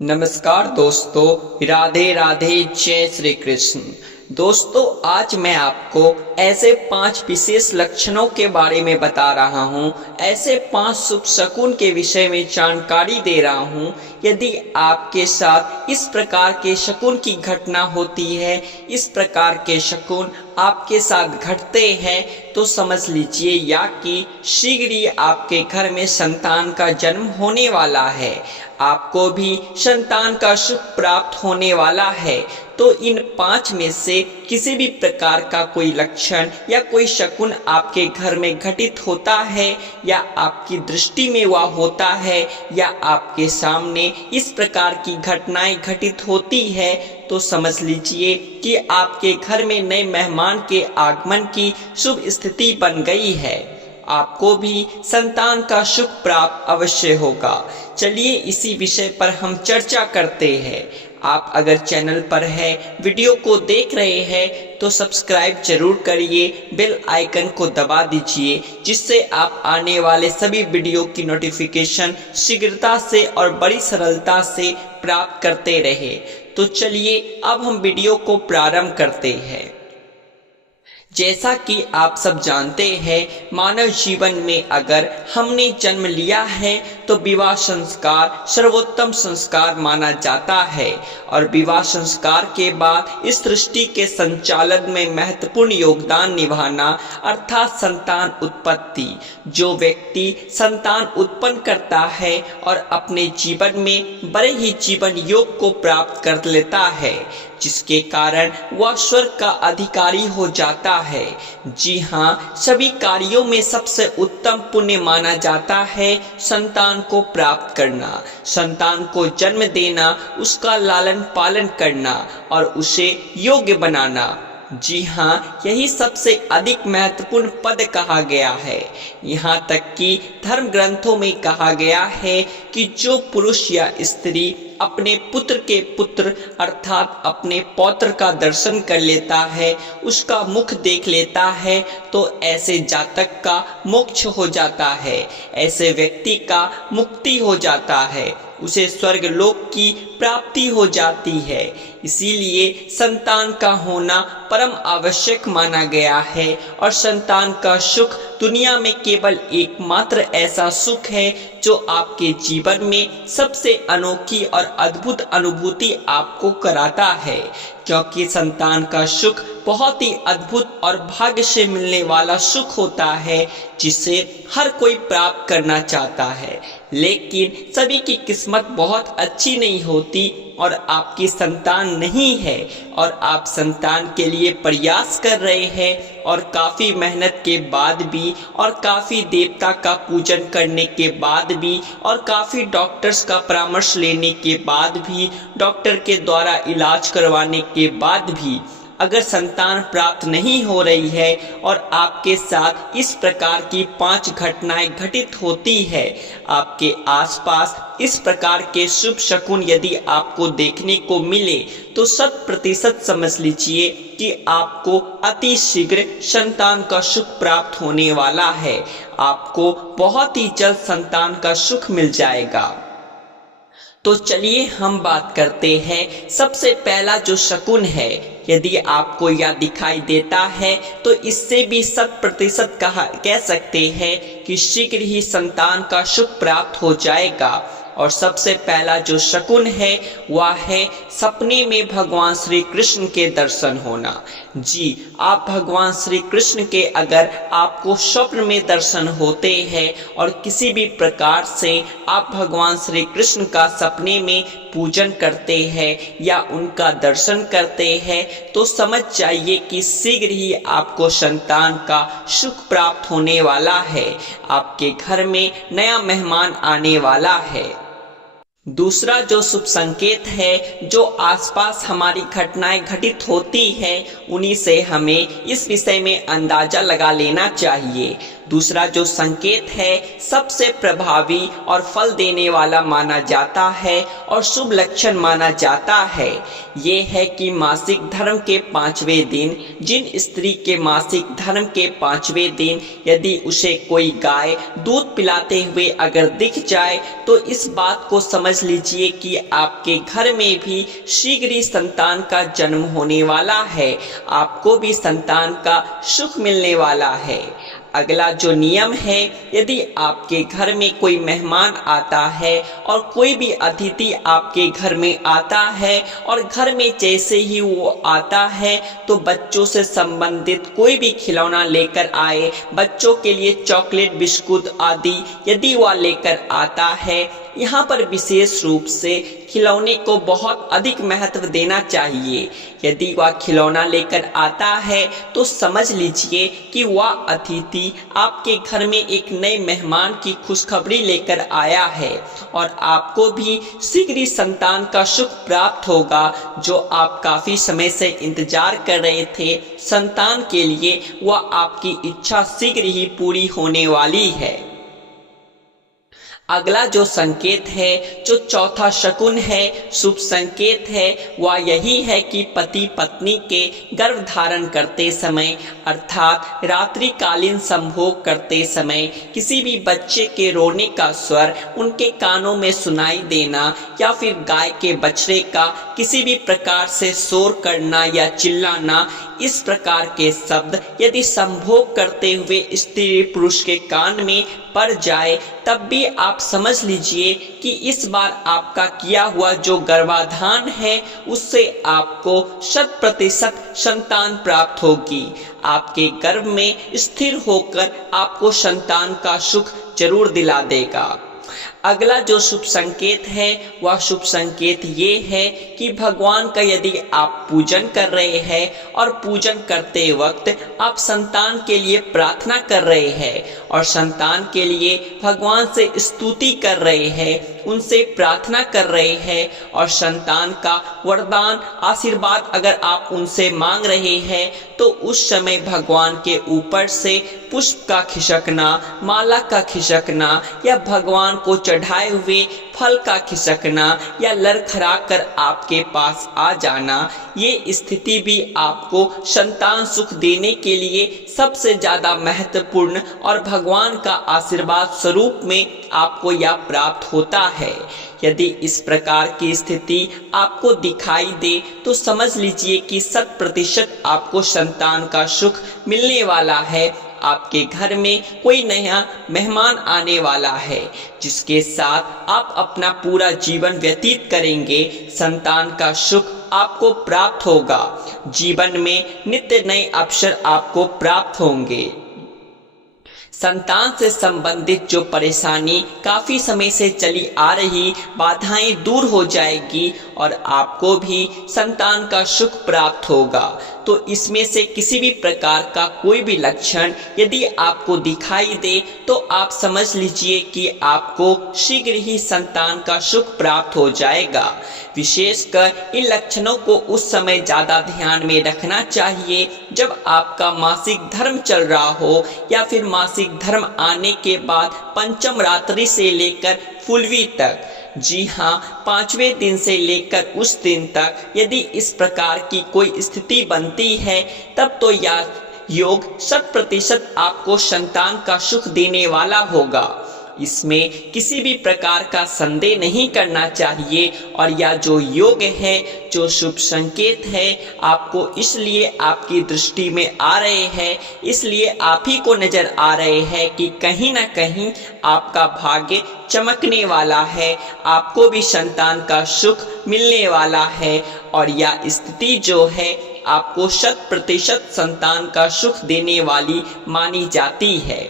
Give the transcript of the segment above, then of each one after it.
नमस्कार दोस्तों, राधे राधे, जय श्री कृष्ण। दोस्तों, आज मैं आपको ऐसे 5 विशेष लक्षणों के बारे में बता रहा हूँ, ऐसे 5 शुभ शकुन के विषय में जानकारी दे रहा हूँ। यदि आपके साथ इस प्रकार के शकुन की घटना होती है, इस प्रकार के शकुन आपके साथ घटते हैं, तो समझ लीजिए या कि शीघ्र ही आपके घर में संतान का जन्म होने वाला है, आपको भी संतान का सुख प्राप्त होने वाला है। तो इन 5 में से किसी भी प्रकार का कोई लक्षण या कोई शकुन आपके घर में घटित होता है, या आपकी दृष्टि में वह होता है, या आपके सामने इस प्रकार की घटनाएं घटित होती है, तो समझ लीजिए कि आपके घर में नए मेहमान के आगमन की शुभ स्थिति बन गई है। आपको भी संतान का सुख प्राप्त अवश्य होगा। चलिए इसी विषय पर हम चर्चा करते हैं। आप अगर चैनल पर है, वीडियो को देख रहे हैं, तो सब्सक्राइब जरूर करिए, बेल आइकन को दबा दीजिए, जिससे आप आने वाले सभी वीडियो की नोटिफिकेशन शीघ्रता से और बड़ी सरलता से प्राप्त करते रहे। तो चलिए अब हम वीडियो को प्रारंभ करते हैं। जैसा कि आप सब जानते हैं, मानव जीवन में अगर हमने जन्म लिया है तो विवाह संस्कार सर्वोत्तम संस्कार माना जाता है, और विवाह संस्कार के बाद इस सृष्टि के संचालन में महत्वपूर्ण योगदान निभाना अर्थात संतान उत्पत्ति। जो व्यक्ति संतान उत्पन्न करता है और अपने जीवन में बड़े ही जीवन योग को प्राप्त कर लेता है, जिसके कारण वह स्वर्ग का अधिकारी हो जाता है। जी हाँ, सभी कार्यों में सबसे उत्तम पुण्य माना जाता है संतान को प्राप्त करना, संतान को जन्म देना, उसका लालन पालन करना और उसे योग्य बनाना। जी हाँ, यही सबसे अधिक महत्वपूर्ण पद कहा गया है। यहाँ तक कि धर्म ग्रंथों में कहा गया है कि जो पुरुष या स्त्री अपने पुत्र के पुत्र अर्थात अपने पौत्र का दर्शन कर लेता है, उसका मुख देख लेता है, तो ऐसे जातक का मोक्ष हो जाता है, ऐसे व्यक्ति का मुक्ति हो जाता है, उसे स्वर्ग लोक की प्राप्ति हो जाती है। इसीलिए संतान का होना परम आवश्यक माना गया है, और संतान का सुख दुनिया में केवल एकमात्र ऐसा सुख है जो आपके जीवन में सबसे अनोखी और अद्भुत अनुभूति आपको कराता है, क्योंकि संतान का सुख बहुत ही अद्भुत और भाग्य से मिलने वाला सुख होता है, जिसे हर कोई प्राप्त करना चाहता है। लेकिन सभी की किस्मत बहुत अच्छी नहीं होती और आपकी संतान नहीं है, और आप संतान के लिए प्रयास कर रहे हैं, और काफ़ी मेहनत के बाद भी, और काफ़ी देवता का पूजन करने के बाद भी, और काफ़ी डॉक्टर्स का परामर्श लेने के बाद भी, डॉक्टर के द्वारा इलाज करवाने के बाद भी अगर संतान प्राप्त नहीं हो रही है, और आपके साथ इस प्रकार की 5 घटनाएं घटित होती है, आपके आसपास इस प्रकार के शुभ शकुन यदि आपको देखने को मिले, तो 100% समझ लीजिए कि आपको अति शीघ्र संतान का सुख प्राप्त होने वाला है। आपको बहुत ही जल्द संतान का सुख मिल जाएगा। तो चलिए हम बात करते हैं। सबसे पहला जो शकुन है, यदि आपको यह दिखाई देता है, तो इससे भी 100% कह सकते हैं कि शीघ्र ही संतान का सुख प्राप्त हो जाएगा। और सबसे पहला जो शकुन है वह है सपने में भगवान श्री कृष्ण के दर्शन होना। जी, आप भगवान श्री कृष्ण के अगर आपको स्वप्न में दर्शन होते हैं, और किसी भी प्रकार से आप भगवान श्री कृष्ण का सपने में पूजन करते हैं या उनका दर्शन करते हैं, तो समझ जाइए कि शीघ्र ही आपको संतान का सुख प्राप्त होने वाला है। आपके घर में नया मेहमान आने वाला है। दूसरा जो शुभ संकेत है, जो आसपास हमारी घटनाएं घटित होती है, उन्हीं से हमें इस विषय में अंदाजा लगा लेना चाहिए। दूसरा जो संकेत है सबसे प्रभावी और फल देने वाला माना जाता है और शुभ लक्षण माना जाता है, ये है कि मासिक धर्म के 5वें दिन, जिन स्त्री के मासिक धर्म के 5वें दिन यदि उसे कोई गाय दूध पिलाते हुए अगर दिख जाए तो इस बात को समझ लीजिए कि आपके घर में भी शीघ्र ही संतान का जन्म होने वाला है, आपको भी संतान का सुख मिलने वाला है। अगला जो नियम है, यदि आपके घर में कोई मेहमान आता है और कोई भी अतिथि आपके घर में आता है और घर में जैसे ही वो आता है तो बच्चों से संबंधित कोई भी खिलौना लेकर आए, बच्चों के लिए चॉकलेट बिस्कुट आदि यदि वह लेकर आता है, यहाँ पर विशेष रूप से खिलौने को बहुत अधिक महत्व देना चाहिए। यदि वह खिलौना लेकर आता है तो समझ लीजिए कि वह अतिथि आपके घर में एक नए मेहमान की खुशखबरी लेकर आया है और आपको भी शीघ्र ही संतान का सुख प्राप्त होगा, जो आप काफी समय से इंतजार कर रहे थे संतान के लिए, वह आपकी इच्छा शीघ्र ही पूरी होने वाली है। अगला जो संकेत है, जो चौथा शकुन है, शुभ संकेत है, वह यही है कि पति पत्नी के गर्भ धारण करते समय अर्थात रात्रिकालीन संभोग करते समय किसी भी बच्चे के रोने का स्वर उनके कानों में सुनाई देना या फिर गाय के बछड़े का किसी भी प्रकार से शोर करना या चिल्लाना, इस प्रकार के शब्द यदि संभोग करते हुए स्त्री पुरुष के कान में पड़ जाए तब भी आप समझ लीजिए कि इस बार आपका किया हुआ जो गर्भाधान है उससे आपको 100% संतान प्राप्त होगी। आपके गर्भ में स्थिर होकर आपको संतान का सुख जरूर दिला देगा। अगला जो शुभ संकेत है वह शुभ संकेत ये है कि भगवान का यदि आप पूजन कर रहे हैं और पूजन करते वक्त आप संतान के लिए प्रार्थना कर रहे हैं और संतान के लिए भगवान से स्तुति कर रहे हैं, उनसे प्रार्थना कर रहे हैं और संतान का वरदान आशीर्वाद अगर आप उनसे मांग रहे हैं तो उस समय भगवान के ऊपर से पुष्प का खिसकना, माला का खिसकना या भगवान को चढ़ाए हुए फल का खिसकना या लड़खड़ा कर आपके पास आ जाना, ये स्थिति भी आपको संतान सुख देने के लिए सबसे ज्यादा महत्वपूर्ण और भगवान का आशीर्वाद स्वरूप में आपको यह प्राप्त होता है। यदि इस प्रकार की स्थिति आपको दिखाई दे तो समझ लीजिए कि 100% आपको संतान का सुख मिलने वाला है। आपके घर में कोई नया मेहमान आने वाला है जिसके साथ आप अपना पूरा जीवन व्यतीत करेंगे। संतान का सुख आपको प्राप्त होगा। जीवन में नित्य नए अवसर आपको प्राप्त होंगे। संतान से संबंधित जो परेशानी काफी समय से चली आ रही बाधाएं दूर हो जाएगी और आपको भी संतान का सुख प्राप्त होगा। तो इसमें से किसी भी प्रकार का कोई भी लक्षण यदि आपको दिखाई दे तो आप समझ लीजिए कि आपको शीघ्र ही संतान का सुख प्राप्त हो जाएगा। विशेषकर इन लक्षणों को उस समय ज्यादा ध्यान में रखना चाहिए जब आपका मासिक धर्म चल रहा हो या फिर मासिक धर्म आने के बाद पंचम रात्रि से लेकर फुलवी तक। जी हाँ, 5वें दिन से लेकर उस दिन तक यदि इस प्रकार की कोई स्थिति बनती है तब तो यह योग 100% आपको संतान का सुख देने वाला होगा। इसमें किसी भी प्रकार का संदेह नहीं करना चाहिए और यह जो योग है, जो शुभ संकेत है, आपको इसलिए आपकी दृष्टि में आ रहे हैं, इसलिए आप ही को नजर आ रहे हैं कि कहीं ना कहीं आपका भाग्य चमकने वाला है, आपको भी संतान का सुख मिलने वाला है और यह स्थिति जो है आपको 100% संतान का सुख देने वाली मानी जाती है।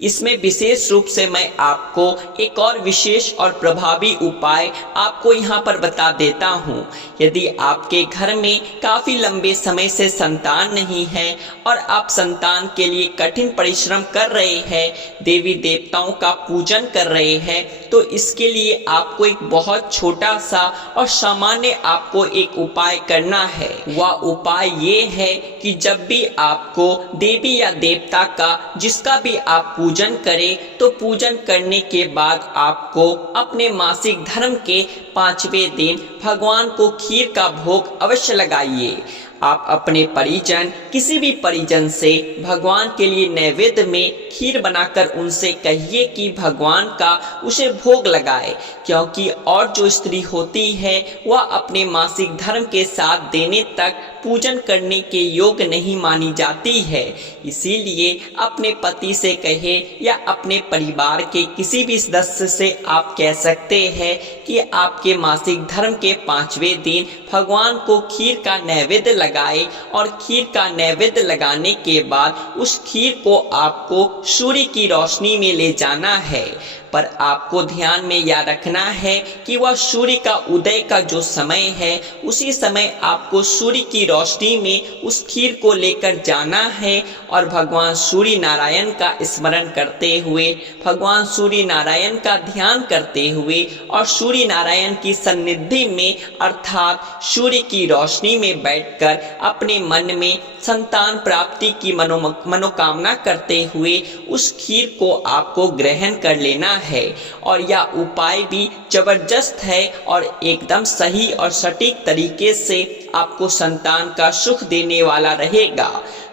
इसमें विशेष रूप से मैं आपको एक और विशेष और प्रभावी उपाय आपको यहाँ पर बता देता हूँ। यदि आपके घर में काफी लंबे समय से संतान नहीं है और आप संतान के लिए कठिन परिश्रम कर रहे हैं, देवी देवताओं का पूजन कर रहे हैं तो इसके लिए आपको एक बहुत छोटा सा और सामान्य आपको एक उपाय करना है। वह उपाय ये है कि जब भी आपको देवी या देवता का जिसका भी आप पूजन करें तो पूजन करने के बाद आपको अपने मासिक धर्म के 5वें दिन भगवान को खीर का भोग अवश्य लगाइए। आप अपने परिजन किसी भी परिजन से भगवान के लिए नैवेद्य में खीर बनाकर उनसे कहिए कि भगवान का उसे भोग लगाए, क्योंकि और जो स्त्री होती है वह अपने मासिक धर्म के साथ देने तक पूजन करने के योग्य नहीं मानी जाती है। इसीलिए अपने पति से कहे या अपने परिवार के किसी भी सदस्य से आप कह सकते हैं कि आपके मासिक धर्म के 5वें दिन भगवान को खीर का नैवेद्य लगाए और खीर का नैवेद्य लगाने के बाद उस खीर को आपको सूर्य की रोशनी में ले जाना है। पर आपको ध्यान में यह रखना है कि वह सूर्य का उदय का जो समय है उसी समय आपको सूर्य की रोशनी में उस खीर को लेकर जाना है और भगवान सूर्य नारायण का स्मरण करते हुए, भगवान सूर्य नारायण का ध्यान करते हुए और सूर्य नारायण की सन्निधि में अर्थात सूर्य की रोशनी में बैठकर अपने मन में संतान प्राप्ति की मनोकामना करते हुए उस खीर को आपको ग्रहण कर लेना है। और यह उपाय भी जबरदस्त है और एकदम सही और सटीक तरीके से आपको संतान का सुख देने वाला रहेगा।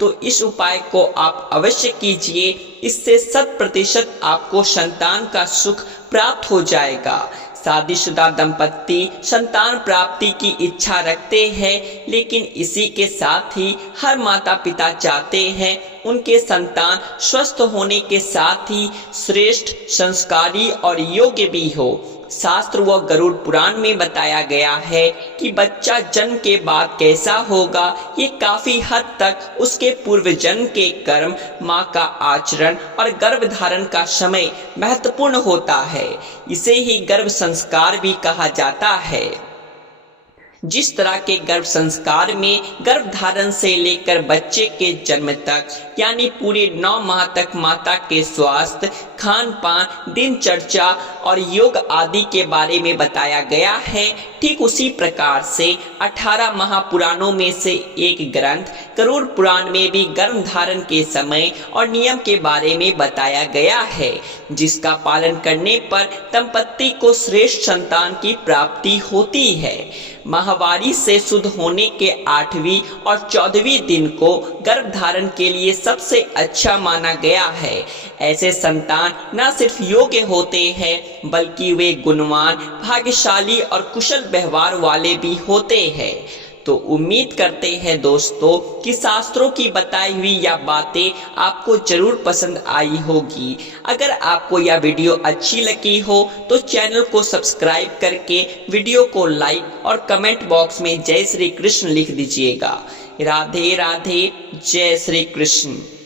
तो इस उपाय को आप अवश्य कीजिए, इससे 100% आपको संतान का सुख प्राप्त हो जाएगा। शादीशुदा दंपत्ति संतान प्राप्ति की इच्छा रखते हैं, लेकिन इसी के साथ ही हर माता पिता चाहते हैं उनके संतान स्वस्थ होने के साथ ही श्रेष्ठ, संस्कारी और योग्य भी हो। शास्त्र व गरुड़ पुराण में बताया गया है कि बच्चा जन्म के बाद कैसा होगा ये काफी हद तक उसके पूर्व जन्म के कर्म, माँ का आचरण और गर्भधारण का समय महत्वपूर्ण होता है। इसे ही गर्भ संस्कार भी कहा जाता है। जिस तरह के गर्भ संस्कार में गर्भधारण से लेकर बच्चे के जन्म तक यानी पूरे 9 माह तक माता के स्वास्थ्य, खान पान, दिनचर्या और योग आदि के बारे में बताया गया है, ठीक उसी प्रकार से 18 महापुराणों में से एक ग्रंथ गरुड़ पुराण में भी गर्भधारण के समय और नियम के बारे में बताया गया है, जिसका पालन करने पर दंपत्ति को श्रेष्ठ संतान की प्राप्ति होती है। माहवारी से शुद्ध होने के 8वीं और 14वीं दिन को गर्भधारण के लिए सबसे अच्छा माना गया है। ऐसे संतान न सिर्फ योग्य होते हैं बल्कि वे गुणवान, भाग्यशाली और कुशल व्यवहार वाले भी होते हैं। तो उम्मीद करते हैं दोस्तों कि शास्त्रों की बताई हुई यह बातें आपको जरूर पसंद आई होगी। अगर आपको यह वीडियो अच्छी लगी हो तो चैनल को सब्सक्राइब करके वीडियो को लाइक और कमेंट बॉक्स में जय श्री कृष्ण लिख दीजिएगा। राधे राधे, जय श्री कृष्ण।